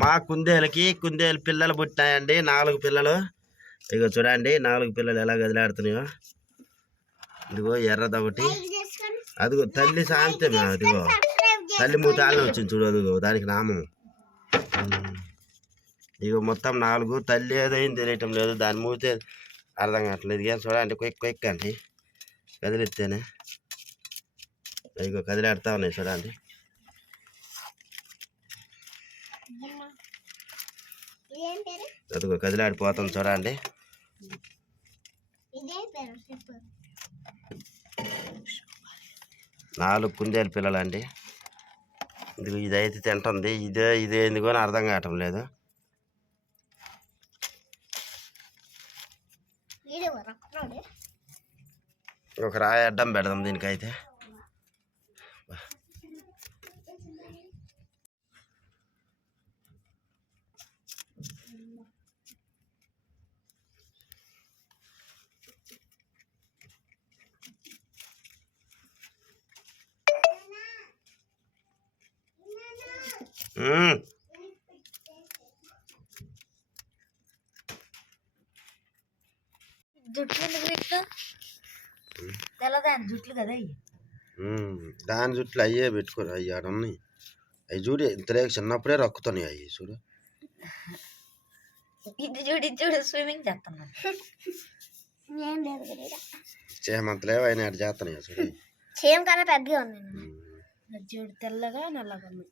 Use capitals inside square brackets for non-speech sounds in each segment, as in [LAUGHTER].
మా కుందేలకి కుందేలు పిల్లలు పుట్టినాయండి నాలుగు పిల్లలు. ఇగో చూడండి నాలుగు పిల్లలు ఎలా గదిలాడుతున్నాయో. ఇదిగో ఎర్రది ఒకటి అదిగో తల్లి శాంతం అదిగో. తల్లి మూతాలని వచ్చింది చూడు అదిగో దానికి నామం. ఇగో మొత్తం నాలుగు. తల్లి ఏదైంది తెలియటం లేదు దాని మూతే అర్థం కావట్లేదు. ఏం చూడండి క్విక్ క్విక్ అండి. కదిలిస్తేనే ఇగో కదిలాడుతూ ఉన్నాయి చూడండి ఇదేం పేరు అదిగో కదిలాడిపోతుంది చూడండి. ఇదే నాలుగు కుందేలు పిల్లలండి. ఇదిగో ఇదైతే తింటుంది. ఇదే ఇదే ఎందుకో అని అర్థం కావటం లేదు. ఒక రాయి అడ్డం పెడదాం దీనికైతే. తెల్లదాని జుట్లు కదా. దాని చుట్టూ అయ్యే పెట్టుకోరు అయ్యి ఆడ ఉన్నాయి. అవి చూడు ఇంతలే చిన్నప్పుడే రక్కుతున్నాయి అవి చూడు. ఇది చూడు ఇది చూడు స్విమ్మింగ్ చేస్తున్నాను చేమంతలేవు అయినా అటు చేస్తున్నాయి చూడు. సేమ్ కన్నా పెద్దగా ఉంది చూడు తెల్లగా నల్లగా ఉంది.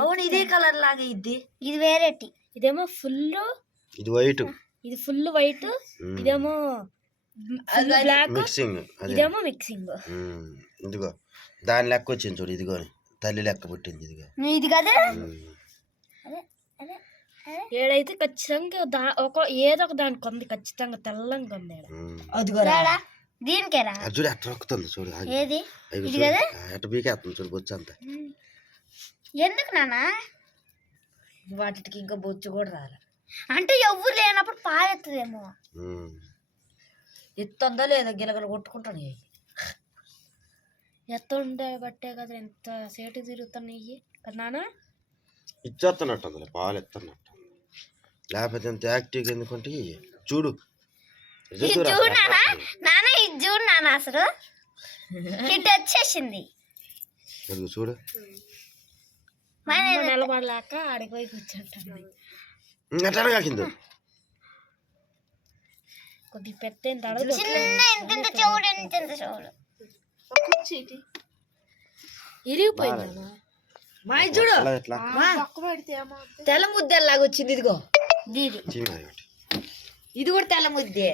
అవును ఇదే కలర్ లాగా ఇది ఇది వేరేటి ఇదేమో ఫుల్ ఇది వైట్. ఇది ఫుల్ వైట్. ఇదేమో బ్లాక్. మిక్సింగ్ ఇదేమో మిక్సింగ్. ఇదిగో దాని లెక్క వచ్చింది చూడు ఇదిగో తల్లి లెక్క పుట్టింది ఇదిగో. ఇది కదా. ఏడైతే ఖచ్చితంగా దా ఒక ఏదో ఒక దానికి ఉంది ఖచ్చితంగా తెల్లంగా ఉంది. అదిగోరా రాడా? దీనికేరా అది చూడు రొక్కుతుంది చూడు. ఏది? ఇది. కదా? ఎట్ట బీకేస్తుంది చూడు బొచ్చు అంతా. ఎందుకు నాన్న? వాటికి ఇంకా బొచ్చు కూడా రాలే. అంటే ఎవ్వరు లేనప్పుడు పాలెత్తదేమో మ్మ్. ఎత్తుందో లేదో గిలగలు కొట్టుకుంటాను ఇవి ఎత్త ఉండే బట్టే కదా ఎంత సేటు తిరుగుతున్నాయి. కదా నాన్న? ఇచ్చేస్తున్నట్టు అందులో పాలు ఎత్తున్నట్టు లేకపోతే ఎంత యాక్టివ్గా ఎందుకంటే చూడు. చూడు చూడు అట్లా. నాన్న అసలు. ఇటు వచ్చేసింది. ఇదిగో చూడు. నిలబడలేక కూర్చుంటాను అట్లా కాకింది పెట్టిన తర్వాత చిన్న ఇంత చెవుడు ఇంత చెవుడు ఇరిగిపోయిందా మా ఇది చూడు. తెల్ల ముద్దలాగా వచ్చింది ఇదిగో. ఇది కూడా తెల్ల ముద్దే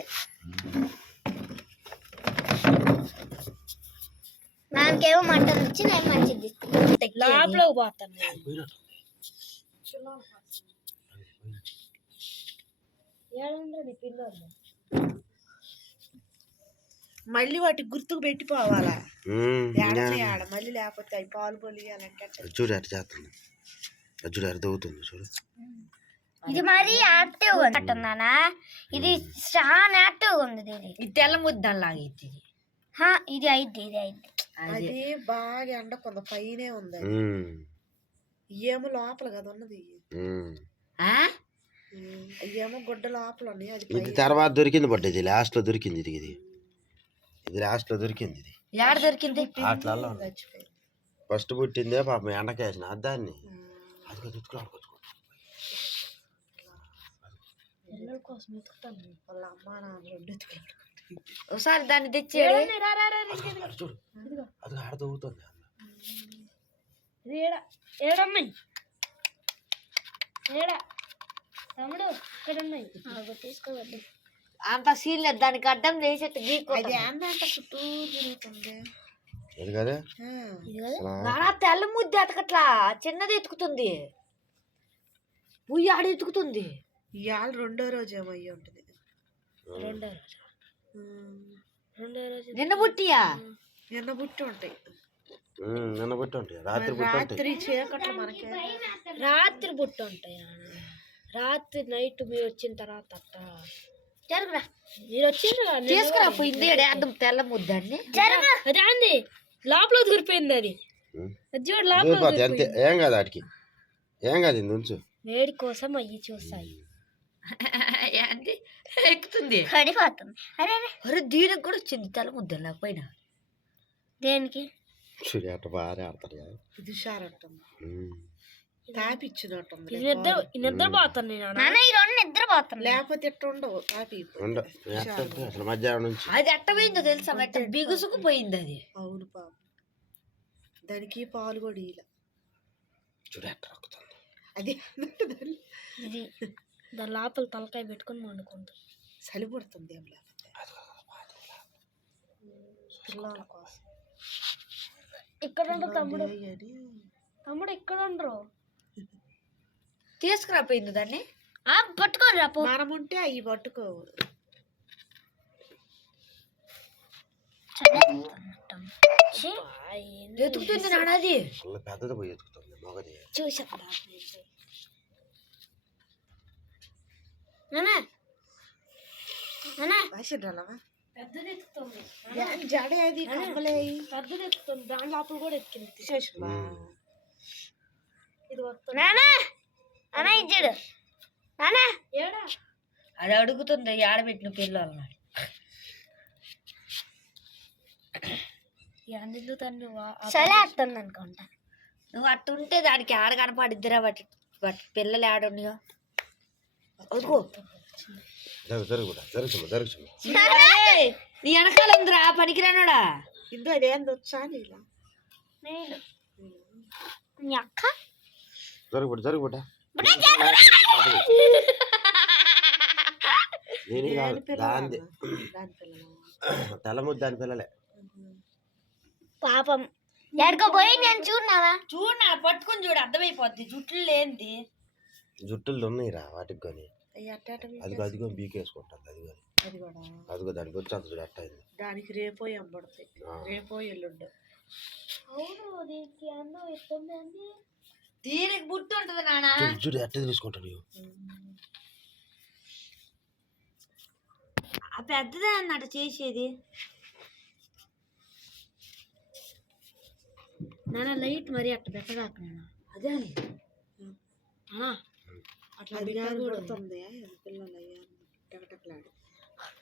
నాకేమో మంటలు వచ్చి నేను మంచిది లోపల పోతాను. మళ్ళీ వాటి గుర్తుకు పెట్టి పోవాలా మ్మ్. ఆడ మళ్ళీ లేకపోతే అవి పాలు పొలియాలంటే చూడు చేస్తుంది. ఇది మరి యాక్టివ్ అంటున్నానా ఇది చాలా యాక్టివ్ ఉంది ఇది తెల్ల ముద్దలాగా ఇది. హా, ఇది అయిద్ది ఇది అయిద్ది. అది. బాగా ఎండ కొంత పైనే ఉంది. ఏమో లోపల కదా ఉన్నది? ఏమో గుడ్డ లోపల ఉన్నాయి అది ఇది తర్వాత దొరికింది బట్ ఇది లాస్ట్లో దొరికింది ఇది ఇది. ఇది లాస్ట్లో దొరికింది ఇది. ఏడ దొరికింది? అట్లా చచ్చిపోయింది. ఫస్ట్ పుట్టిందే పాపం ఎండకేసిన దాన్ని. అది తుట్టుకురాడు పిల్లల కోసం ఎత్తుకుతాను వాళ్ళ అమ్మ నాన్న రెండు ఎత్తుకులాడు ఒకసారి దాన్ని తెచ్చాడు చూడు. అది ఆడ తవ్వుతుంది ఇది ఏడ ఏడన్నాయి ఏడ? తమ్ముడు ఇక్కడ ఉన్నాయి తీసుకోవద్దు. అంత సీన్ లేదు దానికి అడ్డం చేసేట్టు అది గీక్కుంటా ఏందంట చుట్టూ తిరుగుతుంది? ఇది కదా? నానా తెల్ల ముద్ద ఎతకట్లా చిన్నది ఎతుకుతుంది ఉయ్యి ఆడ ఎతుకుతుంది ఇవాళ రెండో రోజు ఏమో అయ్యి ఉంటుంది. రెండో రోజు. రెండో రోజు నిన్న పుట్టియా? నిన్న బుట్టి ఉంటాయి ఉంటాయి రాత్రి ఉంటాయి రాత్రి చీకట్లు మనకి రాత్రి పుట్టి ఉంటాయి. రాత్రి నైట్ మీరు వచ్చిన తర్వాత అట్ట జరుగురా? మీరు వచ్చిండ్రు తీసుకురా పోయింది అర్థం తెల్ల ముద్దాన్ని అంది లోపల దూరిపోయింది అది. ఉమ్. అది చూడు లోపల అంతే. ఏం కాదు వాటికి ఏం కాదు ఇది ఉంచు. వేడి కోసం అయ్యి చూస్తాయి. [LAUGHS] ఏంటి ఎక్కుతుంది. పడిపోతుంది. అరే అరే. అరే దీనికి కూడా వచ్చింది తల ముద్ద లేకపోయినా. దేనికి? చూడు అట్ట బాగా ఆడతారు కదా. ఇది షారంటుంది ఉమ్. తాపిచ్చినట్టుంది ఇది నిద్ర ఈ నిద్ర పోతాను నేను నాన్న ఈ రెండు నిద్రపోతున్నా లేకపోతే ఎట్ట ఉండవు తాపి. ఉండు ఎట్ట ఉంటుంది అసలు మధ్యాహ్నం నుంచి. అది ఎట్ట పోయిందో తెలుసా? ఎట్ట బిగుసుకుపోయింది అది. అవును పాప. దానికి పాలు కూడా ఇలా చూడు ఎట్ట రక్కుతుంది. అది ఇది దాని లోపల తలకాయ పెట్టుకొని వండుకుంటుంది. చలి పడుతుంది ఏం లేకపోతే. పిల్లల కోసం. ఇక్కడ ఉండరు తమ్ముడు. తమ్ముడు ఇక్కడ ఉండరు తీసుకురాపోయింది దాన్ని. ఆ, పట్టుకోని రా పో. మనం ఉంటే అవి పట్టుకో. ఎతుకుతుంది ఫుల్ పెద్దది పోయి ఎత్తుకుతుంది మగది. చూసా నాన్న నాన్న రాసిండ్రాలవా పెద్దది జడే పెద్దది ఎత్తుతుంది దాని లోపల కూడా ఇది వస్తుంది ఇచ్చాడు. ఏడా? అది అడుగుతుంది ఆడబెట్టిన పిల్లలు ఎందుకు తను చలేస్తుంది అనుకుంటా. నువ్వు అట్టుంటే దానికి ఆడ కనపడిద్దిరా వాటి వాటి పిల్లలు ఆడున్నాయో? అదుకో జరుగు జరుగు కూడా జరుగుతుంది జరుగుతుంది ఏయ్, నీ వెనకాల ఉందిరా పనికిరానోడా. ఇందు అదేంది వచ్చా నీలా నేను. మీ అక్క? జరుగు కూడా జరుగు నేను కాదు దాని పిల్లలు దాని పాపం. ఎక్కడికో పోయి నేను చూడన్నావా చూడు నా పట్టుకొని చూడు అర్థమైపోద్ది. జుట్లు లేనిది. జుట్టులు ఉన్నాయిరా వాటికి కానీ. అదిగో అదిగో బీకేసుకుంటుంది అది. కానీ అది కూడా. అదిగో దానికి వచ్చి అంత అట్ట అయింది దానికి రేపో ఎంబడతాయి. రేపో ఎల్లుండు. అవును దీనికి అన్నం ఇస్తుంది అండి. దీనికి బుట్టు ఉంటది నాన్న చూడు, ఎట్ట తీసుకుంటాను ఇవి. ఆ పెద్దదే అన్నట్టు చేసేది. నాన్న లైట్ మరి అట్ట పెట్టగాక నాన్న అదే అని. అన్నా, అట్లా పడుతుంది పిల్లలు అయ్యారు టకటకలాడు.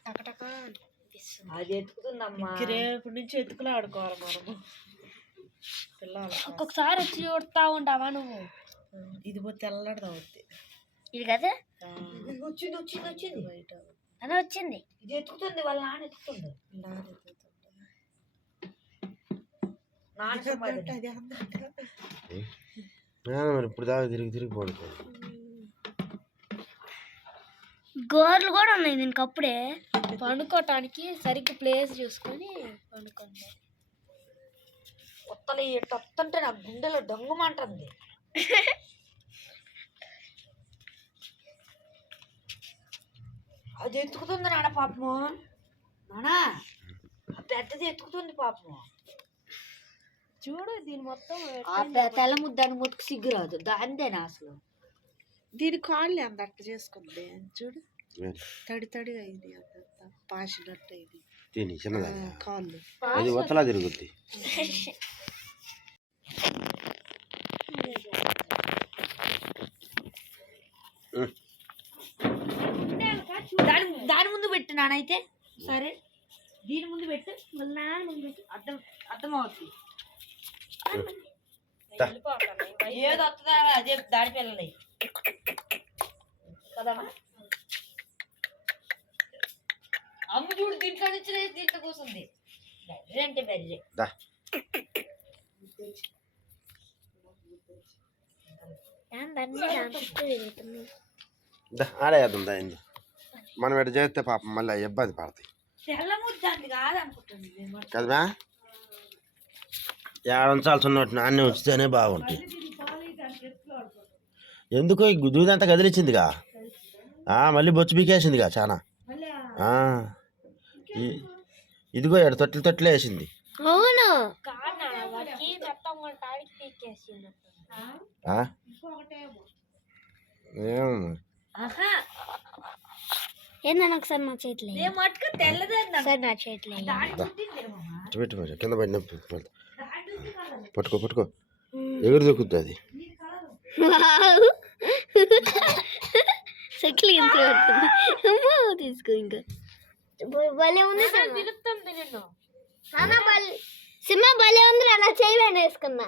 టకటక అనిపిస్తుంది. అది ఎత్తుకుతుందమ్మా రేపు నుంచి ఎత్తుకులా ఆడుకోవాలి మనము. పిల్లలు ఒక్కొక్కసారి వచ్చి చూడతా ఉంటావా నువ్వు? ఇది పోతే తెల్లడిది అవుద్ది ఇది కదా? వచ్చింది వచ్చింది వచ్చింది. బయట. అని వచ్చింది. ఇది ఎత్తుకుతుంది వాళ్ళ నాన్న ఎత్తుతుంటే. నాన్న మరి ఇప్పుడు దాకా తిరిగి తిరిగి పడుకోండి. గోర్లు కూడా ఉన్నాయి దీనికి అప్పుడే. పండుకోవటానికి సరిగ్గా ప్లేస్ చూసుకొని పండుకోండి. కొత్తలు ఎట్టు వస్తుంటే నా గుండెలో దొంగమంటుంది అది ఎత్తుకుతుంది నాన్న పాపము. నానా పెద్దది ఎత్తుకుతుంది పాపము. చూడు దీని మొత్తం తెల్ల ముద్దాన్ని ముట్టుకు సిగ్గురాదు. దాందేనా అసలు? దీని కాళ్ళు అంత అట్ట చేసుకుంది? చూడు. తడి తడిగా అయింది అంత పాసినట్టు అయింది తిని చిన్నదాని కాళ్ళు అది ఒత్తలా తిరుగుద్ది. దాని దాని ముందు పెట్టు నానైతే. సరే. దీని ముందు పెట్టు. మళ్ళీ నాన్న ముందు పెట్టు. అర్థం అర్థం అవుతుంది. ఏది వస్తుందా అదే దాని పిల్లలు కదమ్మా అమ్మ చూడు దీంట్లో నుంచి దీంట్లో కూర్చుంది బెర్రె అంటే బెర్రె. ఆడేద్దాం. మనం ఇటు చేస్తే పాపం మళ్ళీ ఇబ్బంది పడతాయి. కదమా ఏడ ఉంచాల్సి ఉన్నట్టు నాన్నే ఉంచితేనే బాగుంటాయి ఎందుకో ఈ దూదంతా కదిలిచ్చిందిగా? ఆ, మళ్ళీ బొచ్చు పీకేసిందిగా చాలా. ఇదిగో ఏడు తొట్లు తొట్లు వేసింది. అవును? కాదు ఏందన్న ఒకసారి నా చేతిలో. ఒకసారి నా చేతిలో పెట్టు మరి పడిన పట్టుకో పట్టుకో. ఎగురు దొక్కుద్ది అది. [LAUGHS] అమ్మో, తీసుకో ఇంకా. భలే ఉంది నిన్ను. సింహ భలే ఉంది అలా చేయి వేసుకున్నా.